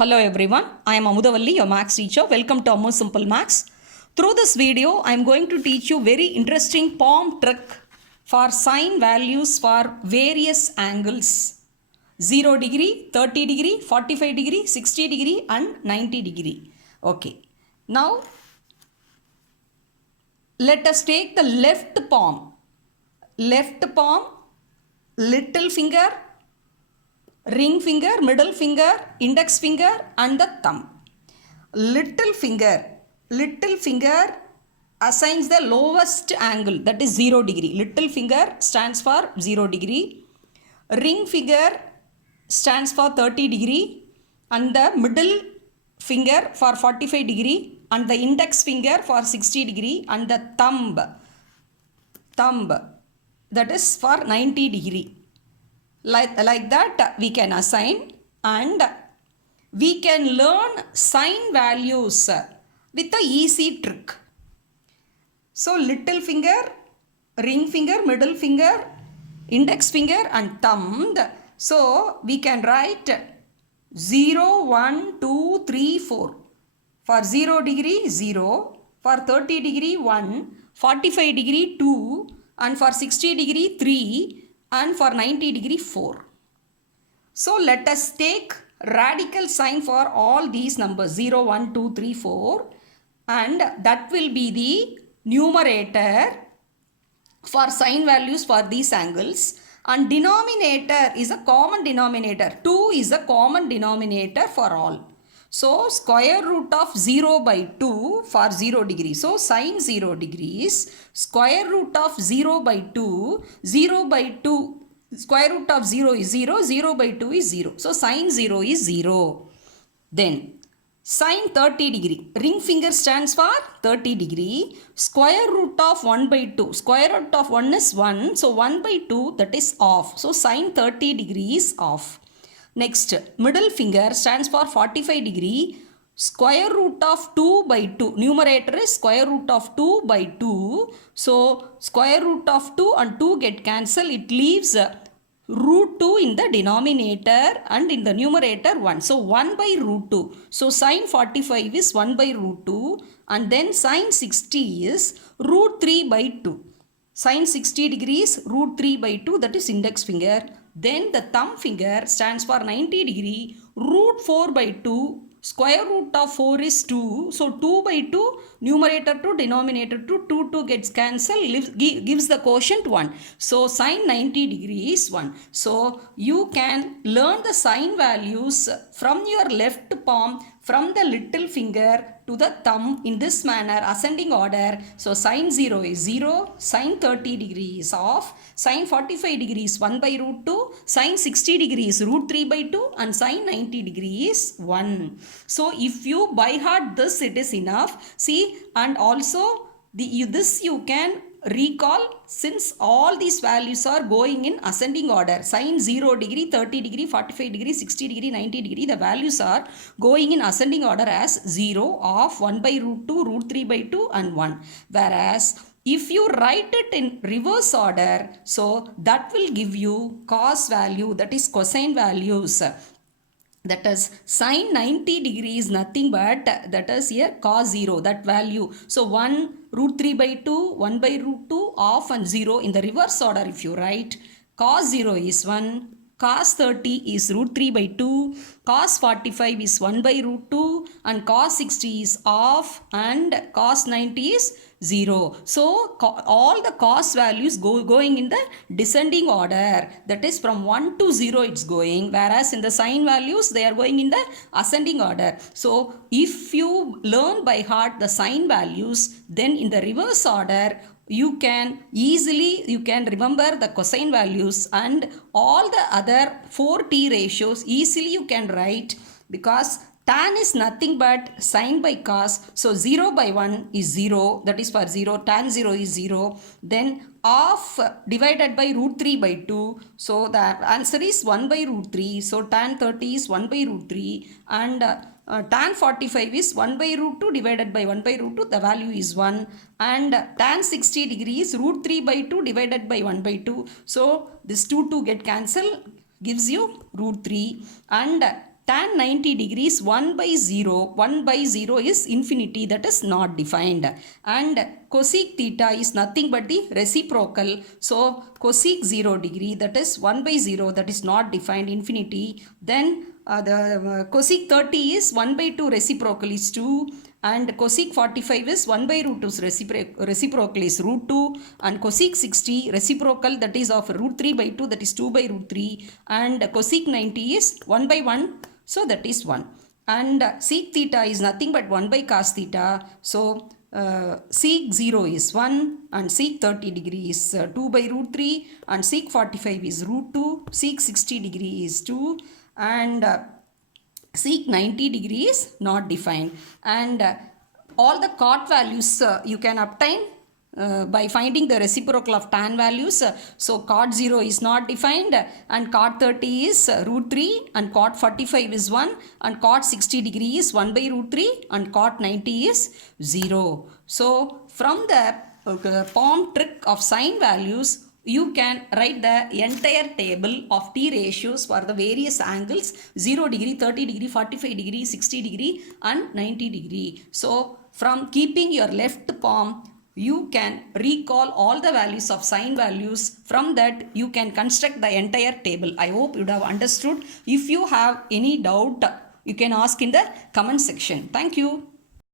Hello everyone, I am Amudavalli, your Maths teacher. Welcome to Ammu Simple Maths. Through this video, I am going to teach you very interesting palm trick for sine values for various angles. 0 degree, 30 degree, 45 degree, 60 degree and 90 degree. Okay. Now, let us take the left palm. Left palm, little finger, ring finger, middle finger, index finger and the thumb. Little finger assigns the lowest angle, that is 0 degree. Little finger stands for 0 degree. Ring finger stands for 30 degree and the middle finger for 45 degree and the index finger for 60 degree and the thumb that is for 90 degree. Like that we can assign and we can learn sine values with a easy trick. So little finger, ring finger, middle finger, index finger and thumb. So we can write 0, 1, 2, 3, 4. For 0 degree 0, for 30 degree 1, 45 degree 2 and for 60 degree 3 and for 90 degree 4. So let us take radical sign for all these numbers 0, 1, 2, 3, 4 and that will be the numerator for sine values for these angles and denominator is a common denominator. 2 is a common denominator for all. So square root of 0 by 2 for 0 degree. So sine 0 degrees, square root of 0 by 2, 0 by 2, square root of 0 is 0, 0 by 2 is 0. So sine 0 is 0. Then sine 30 degree, ring finger stands for 30 degree, square root of 1 by 2, square root of 1 is 1, so 1 by 2 that is off. So sine 30 degree is off. Next, middle finger stands for 45 degree, square root of 2 by 2, numerator is square root of 2 by 2, so square root of 2 and 2 get cancelled, it leaves root 2 in the denominator and in the numerator 1. So 1 by root 2. So sine 45 is 1 by root 2 and then sine 60 is root 3 by 2. Sine 60 degrees root 3 by 2 that is index finger. Then the thumb finger stands for 90 degree root 4 by 2. Square root of 4 is 2. So 2 by 2 numerator to denominator to 2 gets cancelled gives the quotient 1. So sine 90 degree is 1. So you can learn the sine values from your left palm from the little finger to the thumb in this manner ascending order. So sine 0 is 0, sine 30 degree is off, sine 45 degree is 1 by root 2, sine 60 degree is root 3 by 2 and sine 90 degree is 1. So if you by heart this it is enough. See, and also this you can recall since all these values are going in ascending order. Sine 0 degree, 30 degree, 45 degree, 60 degree, 90 degree. The values are going in ascending order as 0, off, 1 by root 2, root 3 by 2 and 1. Whereas if you write it in reverse order, so that will give you cos value, that is cosine values. That is sine 90 degree is nothing but that is here cos 0, that value. So 1 root 3 by 2, 1 by root 2, off and 0 in the reverse order if you write. Cos 0 is 1, cos 30 is root 3 by 2, cos 45 is 1 by root 2 and cos 60 is off and cos 90 is 0. So all the cos values going in the descending order, that is from 1 to 0 it's going, whereas in the sine values they are going in the ascending order. So if you learn by heart the sine values, then in the reverse order you can remember the cosine values and all the other 4t ratios easily you can write, because tan is nothing but sine by cos. So 0 by 1 is 0, that is for 0, tan 0 is 0. Then off divided by root 3 by 2. So the answer is 1 by root 3. So tan 30 is 1 by root 3 and tan 45 is 1 by root 2 divided by 1 by root 2, the value is 1, and tan 60 degrees root 3 by 2 divided by 1 by 2. So this 2 get cancelled, gives you root 3, and tan 90 degrees 1 by 0, 1 by 0 is infinity, that is not defined, and cosec theta is nothing but the reciprocal, so cosec 0 degree, that is 1 by 0, that is not defined, infinity. Then the cosec 30 is 1 by 2 reciprocal is 2, and cosec 45 is 1 by root 2 reciprocal is root 2, and cosec 60 reciprocal, that is of root 3 by 2, that is 2 by root 3, and cosec 90 is 1 by 1, so that is 1, and sec theta is nothing but 1 by cos theta, so sec 0 is 1, and sec 30 degree is 2 by root 3, and sec 45 is root 2, sec 60 degree is 2, and sec 90 degree is not defined, and all the cot values you can obtain by finding the reciprocal of tan values. So cot 0 is not defined, and cot 30 is root 3, and cot 45 is 1, and cot 60 degree is 1 by root 3, and cot 90 is 0. So from the palm trick of sine values, you can write the entire table of T ratios for the various angles 0 degree, 30 degree, 45 degree, 60 degree and 90 degree. So from keeping your left palm, you can recall all the values of sine values. From that you can construct the entire table. I hope you have understood. If you have any doubt, you can ask in the comment section. Thank you.